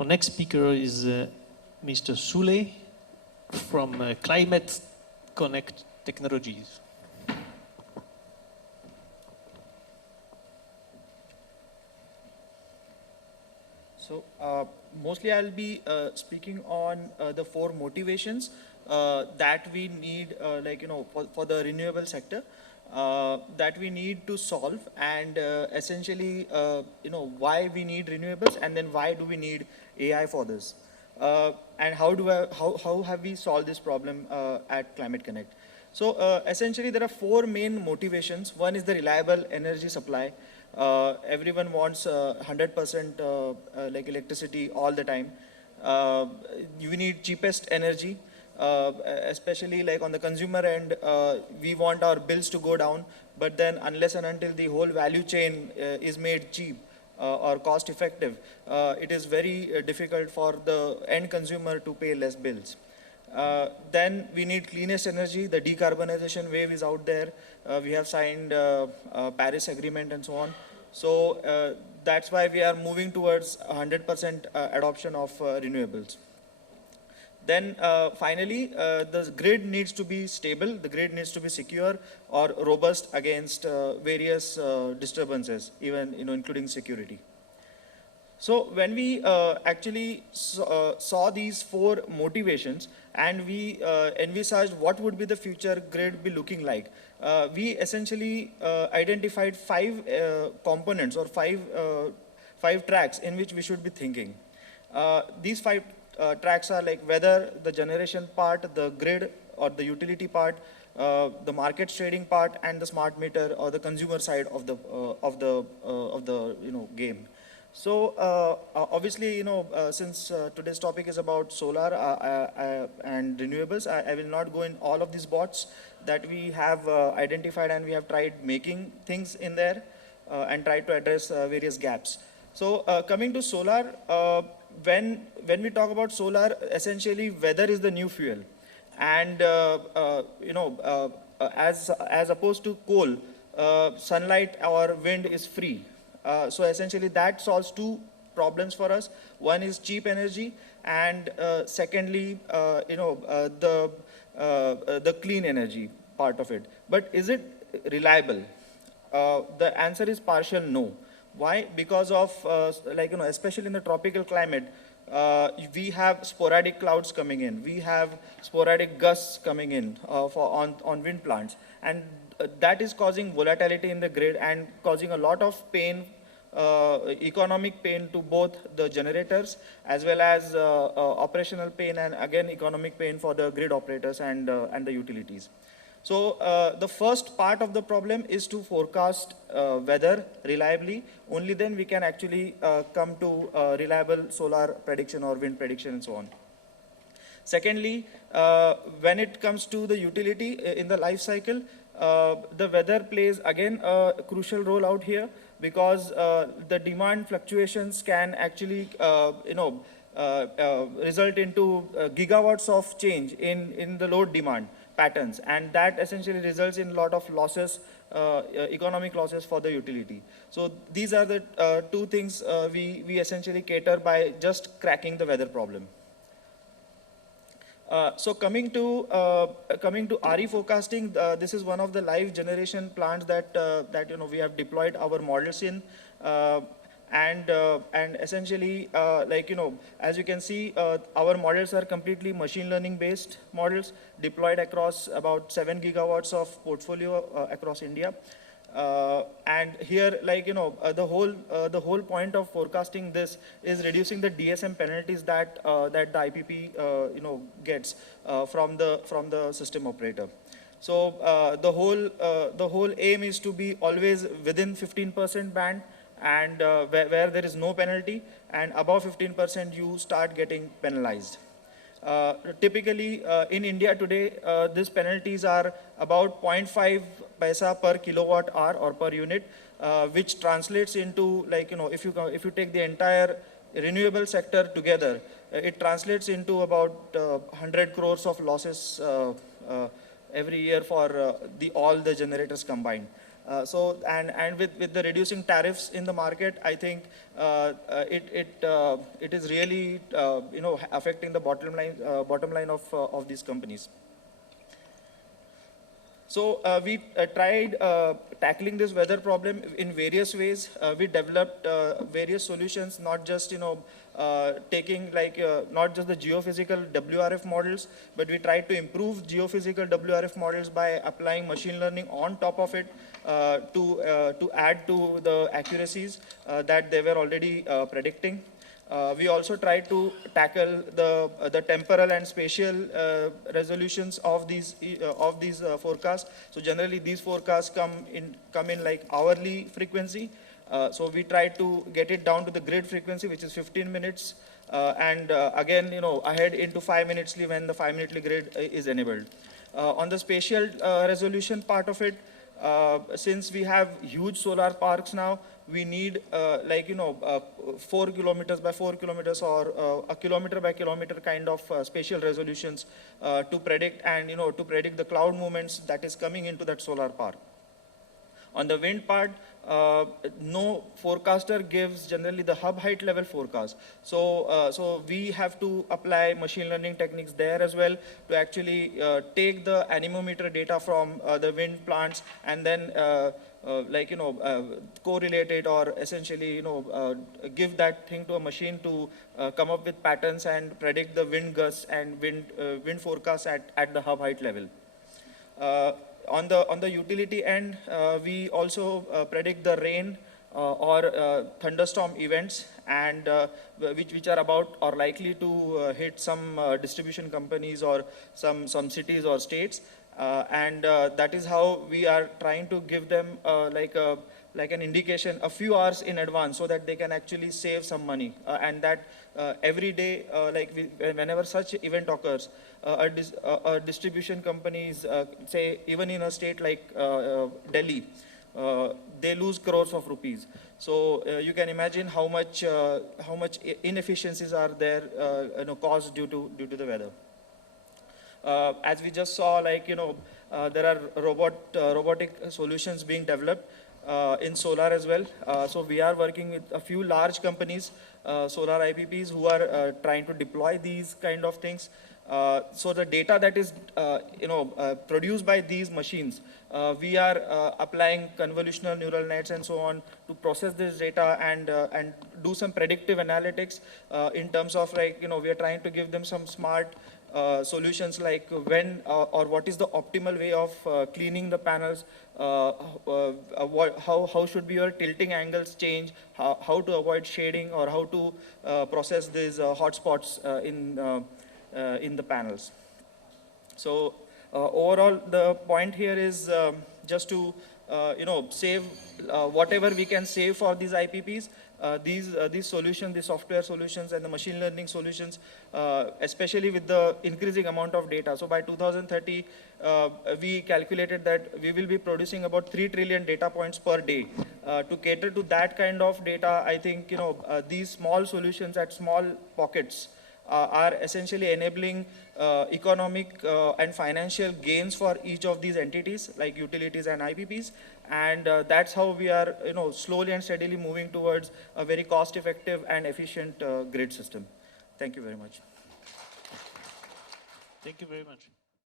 Our next speaker is Mr. Sule from Climate Connect Technologies. So mostly I'll be speaking on the four motivations that we need, for the renewable sector, that we need to solve, and essentially, why we need renewables, and then why do we need AI for this, and how have we solved this problem at Climate Connect. So essentially, there are four main motivations. One is the reliable energy supply. Everyone wants 100% like electricity all the time. You need cheapest energy, especially like on the consumer end. We want our bills to go down, but then unless and until the whole value chain is made cheap or cost effective, it is very difficult for the end consumer to pay less bills. Then we need cleanest energy. The decarbonization wave is out there. We have signed Paris Agreement and so on. So that's why we are moving towards 100% adoption of renewables. Then finally, the grid needs to be stable. The grid needs to be secure or robust against various disturbances, even including security. So when we actually saw these four motivations and we envisaged what would be the future grid be looking like, we essentially identified five components or five tracks in which we should be thinking. These five tracks are like whether the generation part, the grid or the utility part, the market trading part, and the smart meter or the consumer side of the game. So obviously, since today's topic is about solar and renewables, I will not go in all of these bots that we have identified, and we have tried making things in there and tried to address various gaps. So coming to solar, when we talk about solar, essentially weather is the new fuel, and as opposed to coal, sunlight or wind is free. So essentially that solves two problems for us. One is cheap energy, and secondly, the clean energy part of it. But is it reliable? The answer is partial no. Why? Because of especially in the tropical climate, we have sporadic clouds coming in. We have sporadic gusts coming in on wind plants, and that is causing volatility in the grid and causing a lot of pain, economic pain to both the generators as well as operational pain, and again economic pain for the grid operators and the utilities. So the first part of the problem is to forecast weather reliably. Only then we can actually come to reliable solar prediction or wind prediction and so on. Secondly, when it comes to the utility in the life cycle, the weather plays again a crucial role out here, because the demand fluctuations can actually result into gigawatts of change in the load demand patterns, and that essentially results in a lot of losses, economic losses for the utility. So these are the two things we essentially cater by just cracking the weather problem. So coming to RE forecasting, this is one of the live generation plants that we have deployed our models in, and essentially as you can see, our models are completely machine learning based models deployed across about 7 gigawatts of portfolio across India. And here, the whole point of forecasting this is reducing the DSM penalties that the IPP gets from the system operator. So the whole aim is to be always within 15% band, and where there is no penalty, and above 15% you start getting penalized. Typically in India today, these penalties are about 0.5 paisa per kilowatt hour or per unit, which translates into, if you take the entire renewable sector together, it translates into about 100 crores of losses every year for all the generators combined. With the reducing tariffs in the market, I think it is really affecting the bottom line of these companies. So we tried tackling this weather problem in various ways. We developed various solutions, not just taking not just the geophysical WRF models, but we tried to improve geophysical WRF models by applying machine learning on top of it to add to the accuracies that they were already predicting. We also tried to tackle the temporal and spatial resolutions of these forecasts. So generally, these forecasts come in like hourly frequency. So we tried to get it down to the grid frequency, which is 15 minutes, and again, ahead into 5 minutely when the 5-minutely grid is enabled. On the spatial resolution part of it, since we have huge solar parks now, we need 4 kilometers by 4 kilometers or a kilometer by kilometer kind of spatial resolutions to predict the cloud movements that is coming into that solar park. On the wind part, no forecaster gives generally the hub height level forecast. So we have to apply machine learning techniques there as well to actually take the anemometer data from the wind plants and then correlate it or essentially give that thing to a machine to come up with patterns and predict the wind gusts and wind forecasts at the hub height level. On the utility end, we also predict the rain or thunderstorm events and which are about or likely to hit some distribution companies or some cities or states. That is how we are trying to give them like an indication a few hours in advance so that they can actually save some money. And that every day, whenever such event occurs, a distribution companies, say even in a state like Delhi, they lose crores of rupees. So you can imagine how much inefficiencies are there caused due to the weather. As we just saw, there are robotic solutions being developed in solar as well. So we are working with a few large companies, solar IPPs, who are trying to deploy these kind of things. So the data that is produced by these machines, we are applying convolutional neural nets and so on to process this data and do some predictive analytics in terms of we are trying to give them some smart solutions like when or what is the optimal way of cleaning the panels, how should be your tilting angles change, how to avoid shading or how to process these hotspots in the panels. So overall, the point here is just to save whatever we can save for these IPPs. These solutions, the software solutions and the machine learning solutions, especially with the increasing amount of data. So by 2030, we calculated that we will be producing about 3 trillion data points per day. To cater to that kind of data, I think these small solutions at small pockets are essentially enabling economic and financial gains for each of these entities like utilities and IPPs. And that's how we are slowly and steadily moving towards a very cost-effective and efficient grid system. Thank you very much. Thank you very much.